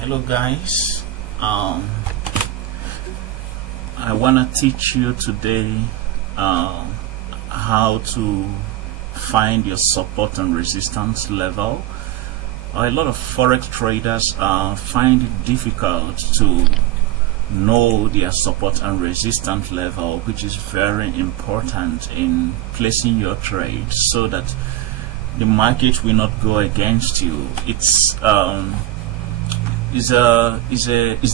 Hello guys, I want to teach you today how to find your support and resistance level. A lot of forex traders find it difficult to know their support and resistance level, which is very important in placing your trade so that the market will not go against you. It's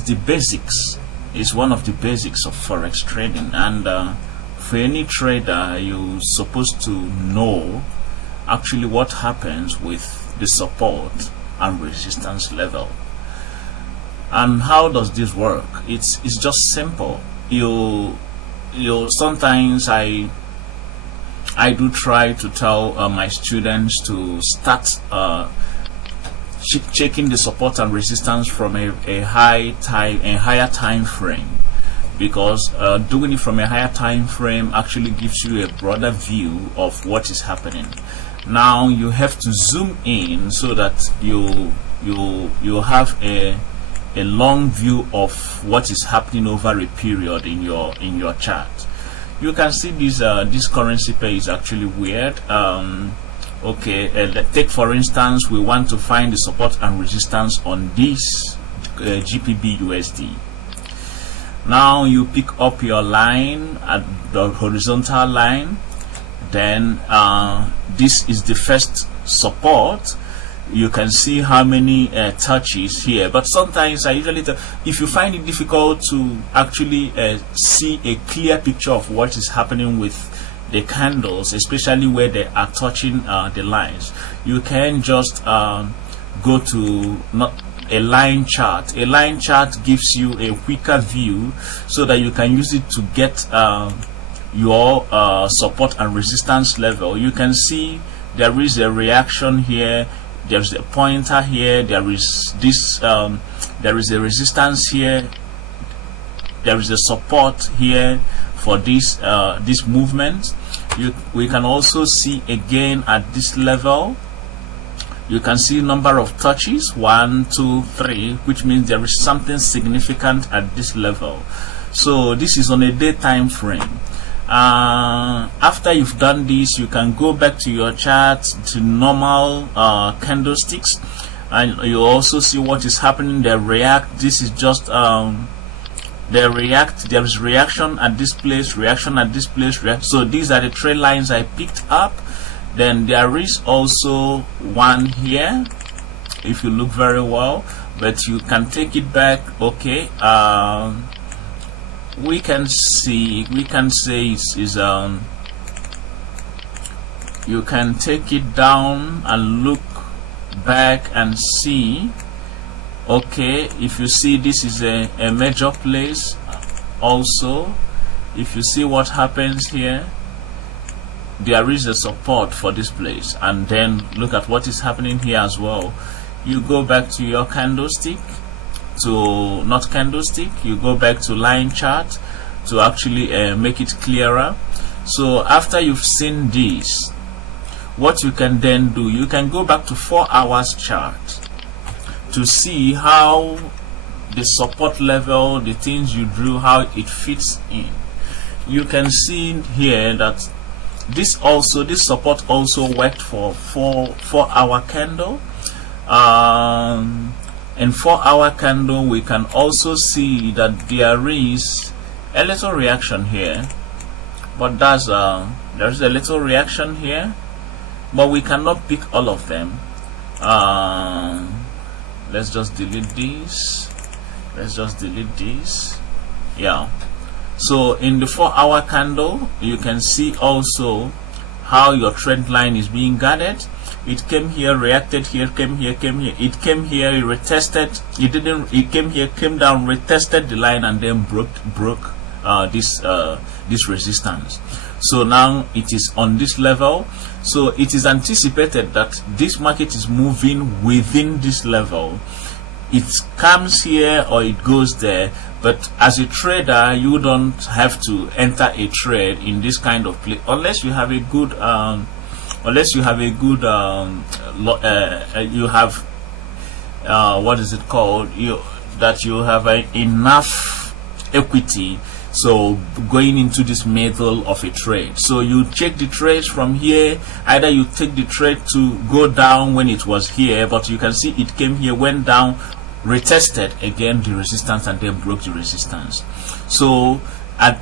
the basics. Is one of the basics of forex trading, and for any trader you're supposed to know actually what happens with the support and resistance level. And how does this work? It's just simple. You sometimes I do try to tell my students to start checking the support and resistance from a higher time frame, because doing it from a higher time frame actually gives you a broader view of what is happening. Now you have to zoom in so that you have a long view of what is happening over a period in your chart. You can see this currency pair is actually weird. Take for instance, we want to find the support and resistance on this GBP USD. Now you pick up your line at the horizontal line, then this is the first support. You can see how many touches here, but sometimes I usually if you find it difficult to actually see a clear picture of what is happening with the candles, especially where they are touching the lines, you can just go to a line chart. A line chart gives you a quicker view so that you can use it to get your support and resistance level. You can see there is a reaction here, there's a pointer here, there is this there is a resistance here, there is a support here for this this movement. We can also see again at this level, you can see number of touches 1 2 3, which means there is something significant at this level. So this is on a day time frame. After you've done this, you can go back to your chart to normal candlesticks, and you also see what is happening. They react. This is just they react. There is reaction at this place, reaction at this place, so these are the trend lines I picked up. Then there is also one here if you look very well, but you can take it back. Okay, we can say you can take it down and look back and see. Okay, if you see, this is a major place. Also, if you see what happens here, there is a support for this place, and then look at what is happening here as well. You go back to your candlestick, to not candlestick, you go back to line chart to actually make it clearer. So after you've seen this, what you can then do, you can go back to 4 hours chart to see how the support level, the things you drew, how it fits in. You can see here that this support also worked for 4-hour candle. In 4-hour candle, we can also see that there is a little reaction here, but there's a little reaction here, but we cannot pick all of them. Let's just delete this. Yeah, so in the 4-hour candle, you can see also how your trend line is being guarded. It came here, reacted here, came here, it came here, it retested, it came here, came down, retested the line, and then broke this resistance. So now it is on this level. So it is anticipated that this market is moving within this level. It comes here or it goes there, but as a trader, you don't have to enter a trade in this kind of place unless you have a good what is it called, that you have enough equity, so going into this middle of a trade. So you check the trades from here. Either you take the trade to go down when it was here, but you can see it came here, went down, retested again the resistance, and then broke the resistance. So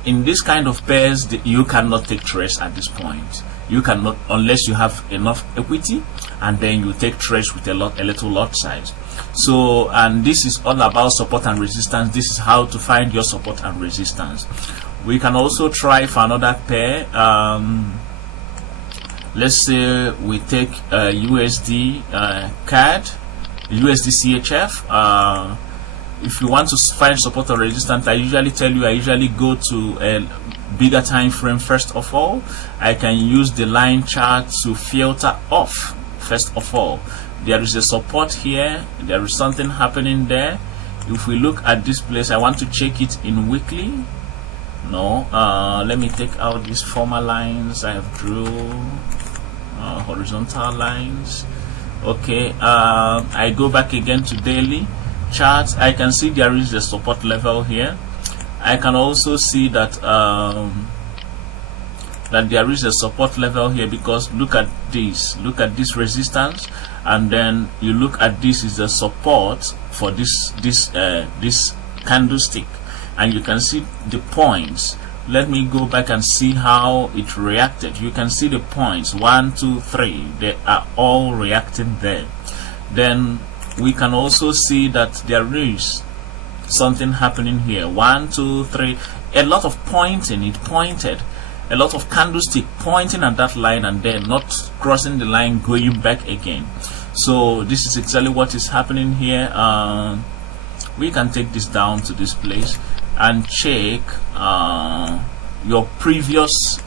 in this kind of pairs, you cannot take trades at this point. You cannot, unless you have enough equity, and then you take trades with a little lot size. So, and this is all about support and resistance. This is how to find your support and resistance. We can also try for another pair. Let's say we take USD CAD, USD CHF. If you want to find support or resistance, I usually tell you, I usually go to a bigger time frame first of all. I can use the line chart to filter off first of all. There is a support here, there is something happening there. If we look at this place, I want to check it in weekly. No, let me take out these former lines I have drew, horizontal lines. Okay, I go back again to daily charts. I can see there is a support level here. I can also see that that there is a support level here, because look at this resistance, and then you look at this is the support for this candlestick, and you can see the points. Let me go back and see how it reacted. You can see the points 1, 2, 3, they are all reacting there. Then we can also see that there is something happening here. 1, 2, 3, a lot of pointing. It pointed, a lot of candlestick pointing at that line and then not crossing the line, going back again. So this is exactly what is happening here. We can take this down to this place and check your previous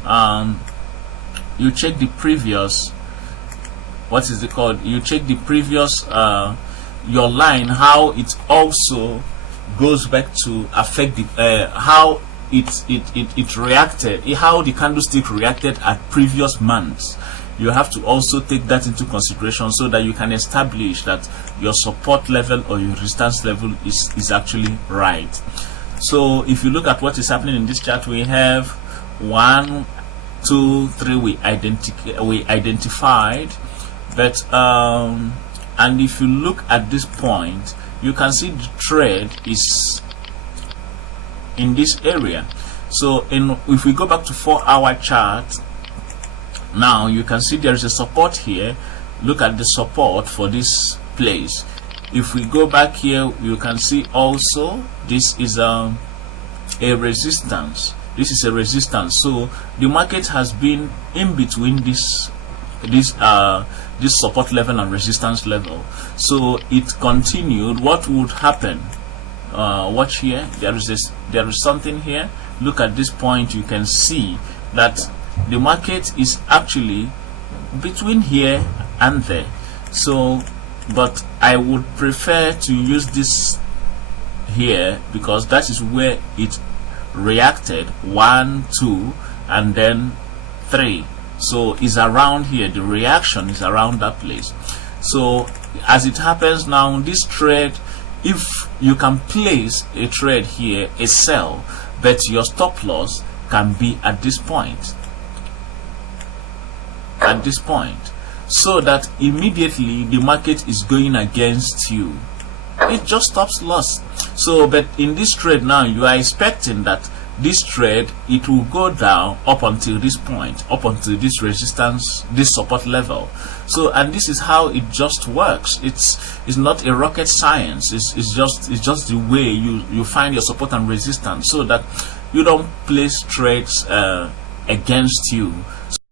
you check the previous, what is it called, you check the previous your line, how it also goes back to affect the how it reacted, how the candlestick reacted at previous months. You have to also take that into consideration so that you can establish that your support level or your resistance level is actually right. So if you look at what is happening in this chart, we have 1, 2, 3 we identified, but and if you look at this point, you can see the trade is in this area. So if we go back to 4-hour chart, now you can see there is a support here. Look at the support for this place. If we go back here, you can see also this is a resistance. This is a resistance. So the market has been in between this support level and resistance level. So it continued. What would happen? Watch here. There is something here. Look at this point. You can see that the market is actually between here and there. So, but I would prefer to use this here because that is where it reacted. 1, 2, and then 3. So it's around here. The reaction is around that place. So as it happens now, this trade, if you can place a trade here, a sell, but your stop loss can be at this point, so that immediately the market is going against you. It just stops loss. So but in this trade now, you are expecting that this trade, it will go down up until this point, up until this resistance, this support level. So, and this is how it just works. It's not a rocket science. It's just the way you find your support and resistance, so that you don't place trades against you.